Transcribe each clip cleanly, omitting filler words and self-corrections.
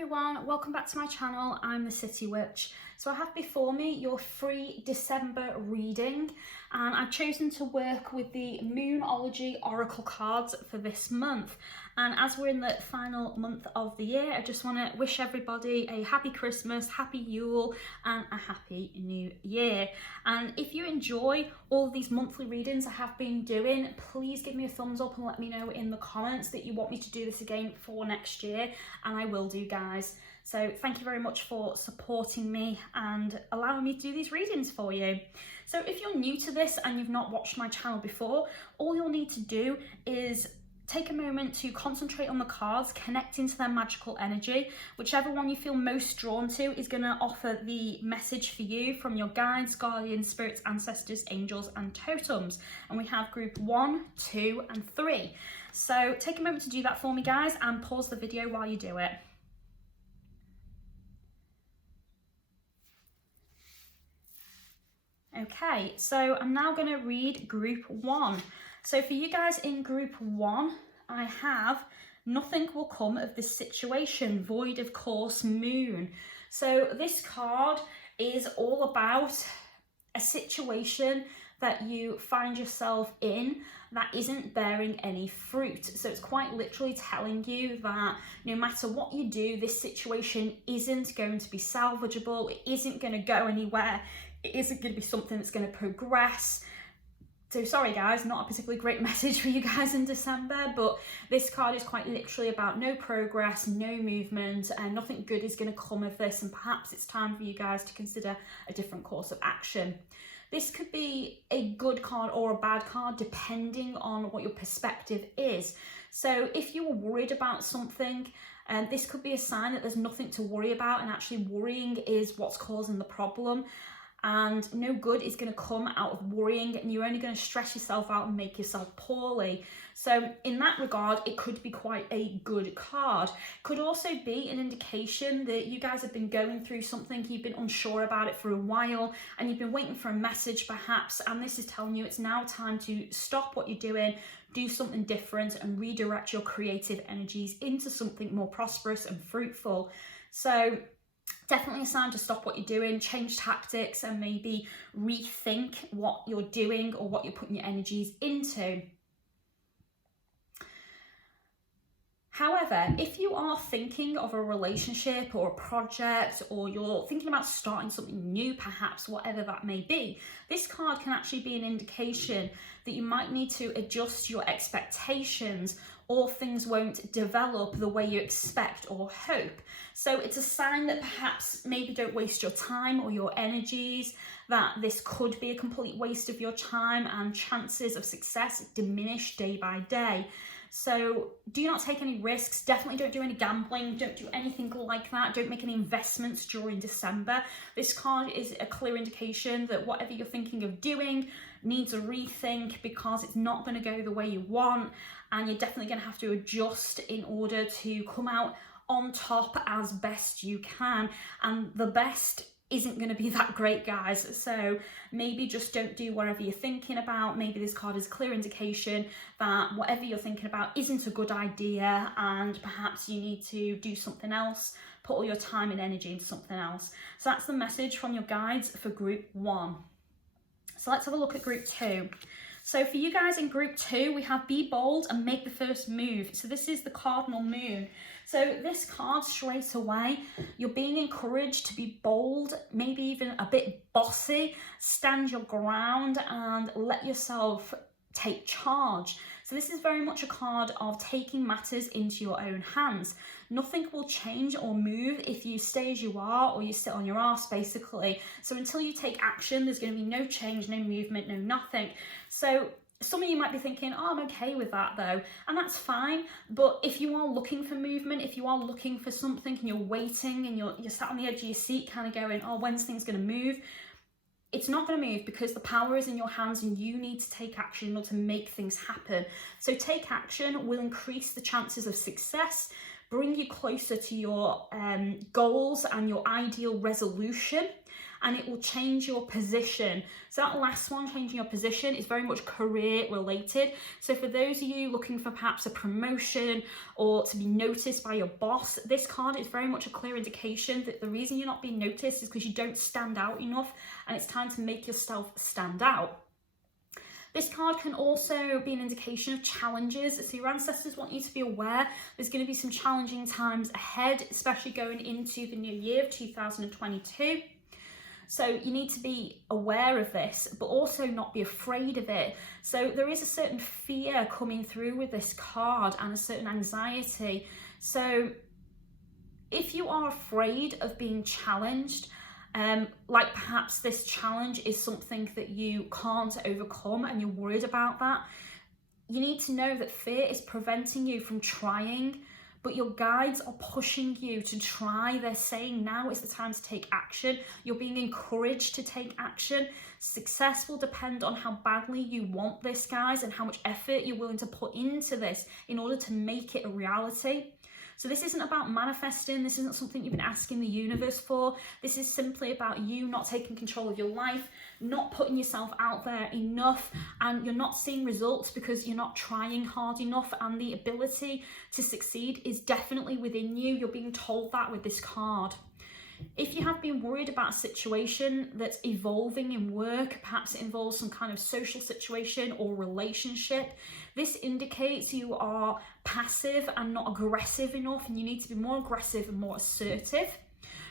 everyone, welcome back to my channel. I'm the City Witch. So I have before me your free December reading, and I've chosen to work with the Moonology Oracle cards for this month. And as we're in the final month of the year, I just want to wish everybody a happy Christmas, happy Yule, and a happy New Year. And if you enjoy all of these monthly readings I have been doing, please give me a thumbs up and let me know in the comments that you want me to do this again for next year, and I will do, guys. So thank you very much for supporting me and allowing me to do these readings for you. So if you're new to this and you've not watched my channel before, all you'll need to do is take a moment to concentrate on the cards, connect into their magical energy. Whichever one you feel most drawn to is going to offer the message for you from your guides, guardians, spirits, ancestors, angels, and totems. And we have group 1, 2, and 3. So take a moment to do that for me, guys, and pause the video while you do it. Okay, so I'm now going to read group 1. So for you guys in group 1, I have nothing will come of this situation, void of course, moon. So this card is all about a situation that you find yourself in that isn't bearing any fruit. So it's quite literally telling you that no matter what you do, this situation isn't going to be salvageable, it isn't going to go anywhere, it isn't going to be something that's going to progress. So sorry guys, not a particularly great message for you guys in December, but this card is quite literally about no progress, no movement, and nothing good is going to come of this, and perhaps it's time for you guys to consider a different course of action. This could be a good card or a bad card depending on what your perspective is. So if you were worried about something, this could be a sign that there's nothing to worry about, and actually worrying is what's causing the problem. And no good is going to come out of worrying, and you're only going to stress yourself out and make yourself poorly. So in that regard, it could be quite a good card. Could also be an indication that you guys have been going through something, you've been unsure about it for a while, and you've been waiting for a message perhaps, and this is telling you it's now time to stop what you're doing, do something different, and redirect your creative energies into something more prosperous and fruitful. So definitely a sign to stop what you're doing, change tactics, and maybe rethink what you're doing or what you're putting your energies into. However, if you are thinking of a relationship or a project, or you're thinking about starting something new, perhaps, whatever that may be, this card can actually be an indication that you might need to adjust your expectations, or things won't develop the way you expect or hope. So it's a sign that perhaps maybe don't waste your time or your energies, that this could be a complete waste of your time, and chances of success diminish day by day. So do not take any risks, definitely don't do any gambling, don't do anything like that, don't make any investments during December. This card is a clear indication that whatever you're thinking of doing needs a rethink, because it's not going to go the way you want, and you're definitely going to have to adjust in order to come out on top as best you can. And the best isn't going to be that great, guys, so maybe just don't do whatever you're thinking about. Maybe this card is a clear indication that whatever you're thinking about isn't a good idea, and perhaps you need to do something else, put all your time and energy into something else. So that's the message from your guides for group 1. So let's have a look at group 2. So for you guys in group 2, we have be bold and make the first move. So this is the cardinal moon. So this card, straight away, you're being encouraged to be bold, maybe even a bit bossy, stand your ground and let yourself take charge. So this is very much a card of taking matters into your own hands. Nothing will change or move if you stay as you are, or you sit on your arse, basically. So until you take action, there's going to be no change, no movement, no nothing. So some of you might be thinking, oh, I'm okay with that though, and that's fine. But if you are looking for movement, if you are looking for something and you're waiting and you're sat on the edge of your seat kind of going, oh, when's things going to move? It's not going to move, because the power is in your hands and you need to take action in order to make things happen. So take action will increase the chances of success, bring you closer to your goals and your ideal resolution, and it will change your position. So that last one, changing your position, is very much career related. So for those of you looking for perhaps a promotion or to be noticed by your boss, this card is very much a clear indication that the reason you're not being noticed is because you don't stand out enough, and it's time to make yourself stand out. This card can also be an indication of challenges. So your ancestors want you to be aware there's going to be some challenging times ahead, especially going into the new year of 2022. So you need to be aware of this, but also not be afraid of it. So there is a certain fear coming through with this card and a certain anxiety. So if you are afraid of being challenged, like perhaps this challenge is something that you can't overcome and you're worried about that, you need to know that fear is preventing you from trying, but your guides are pushing you to try. They're saying now is the time to take action. You're being encouraged to take action. Success will depend on how badly you want this, guys, and how much effort you're willing to put into this in order to make it a reality. So this isn't about manifesting. This isn't something you've been asking the universe for. This is simply about you not taking control of your life, not putting yourself out there enough, and you're not seeing results because you're not trying hard enough, and the ability to succeed is definitely within you. You're being told that with this card. If you have been worried about a situation that's evolving in work, perhaps it involves some kind of social situation or relationship, this indicates you are passive and not aggressive enough, and you need to be more aggressive and more assertive.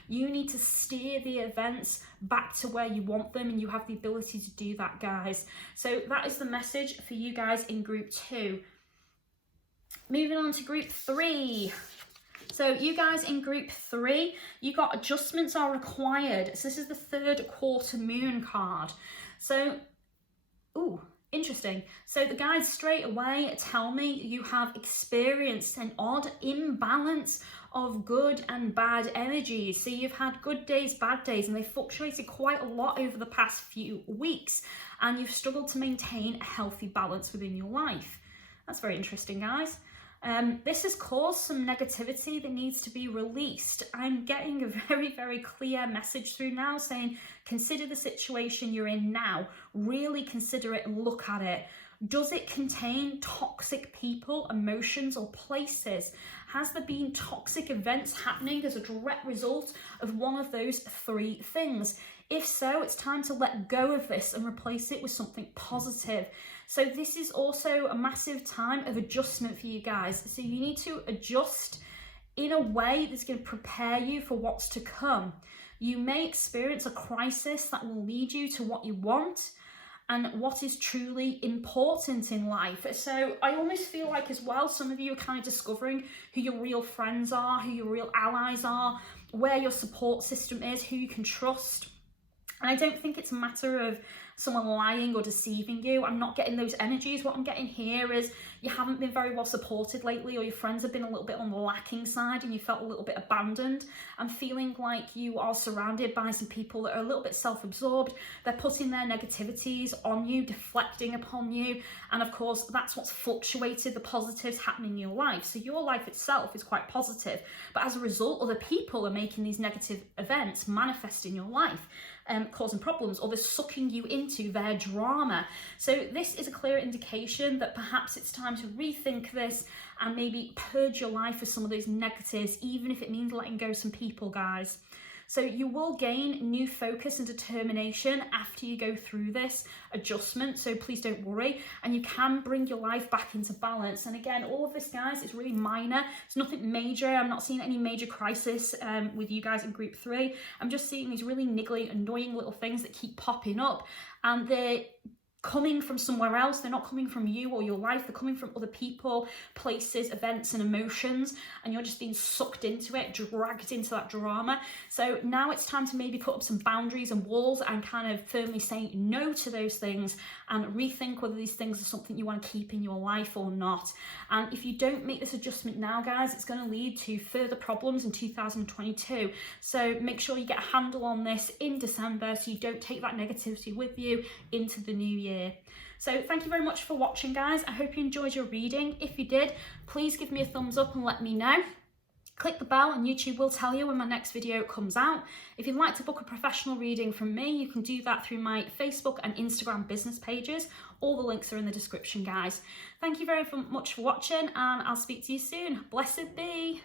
You need to steer the events back to where you want them, and you have the ability to do that, guys. So that is the message for you guys in group 2. Moving on to group 3. So you guys in group 3, you got adjustments are required. So this is the 3rd quarter moon card. So, interesting. So the guides straight away tell me you have experienced an odd imbalance of good and bad energies. So you've had good days, bad days, and they fluctuated quite a lot over the past few weeks, and you've struggled to maintain a healthy balance within your life. That's very interesting, guys. This has caused some negativity that needs to be released. I'm getting a very, very clear message through now saying, consider the situation you're in now. Really consider it and look at it. Does it contain toxic people, emotions, or places? Has there been toxic events happening as a direct result of one of those 3 things? If so, it's time to let go of this and replace it with something positive. So this is also a massive time of adjustment for you guys. So you need to adjust in a way that's going to prepare you for what's to come. You may experience a crisis that will lead you to what you want and what is truly important in life. So I almost feel like as well, some of you are kind of discovering who your real friends are, who your real allies are, where your support system is, who you can trust. And I don't think it's a matter of someone lying or deceiving you. I'm not getting those energies. What I'm getting here is you haven't been very well supported lately, or your friends have been a little bit on the lacking side and you felt a little bit abandoned. I'm feeling like you are surrounded by some people that are a little bit self-absorbed. They're putting their negativities on you, deflecting upon you. And of course, that's what's fluctuated the positives happening in your life. So your life itself is quite positive, but as a result, other people are making these negative events manifest in your life, causing problems, or they're sucking you into their drama. So this is a clear indication that perhaps it's time to rethink this and maybe purge your life of some of those negatives, even if it means letting go of some people, guys. So you will gain new focus and determination after you go through this adjustment, so please don't worry, and you can bring your life back into balance. And again, all of this, guys, is really minor. It's nothing major. I'm not seeing any major crisis with you guys in group 3. I'm just seeing these really niggly, annoying little things that keep popping up, and they're coming from somewhere else. They're not coming from you or your life. They're coming from other people, places, events, and emotions, and you're just being sucked into it, dragged into that drama. So now it's time to maybe put up some boundaries and walls and kind of firmly say no to those things and rethink whether these things are something you want to keep in your life or not. And if you don't make this adjustment now, guys, it's going to lead to further problems in 2022. So make sure you get a handle on this in December so you don't take that negativity with you into the new year. So thank you very much for watching, guys. I hope you enjoyed your reading. If you did, please give me a thumbs up and let me know. Click the bell and YouTube will tell you when my next video comes out. If you'd like to book a professional reading from me, you can do that through my Facebook and Instagram business pages. All the links are in the description, guys. Thank you very much for watching, and I'll speak to you soon. Blessed be.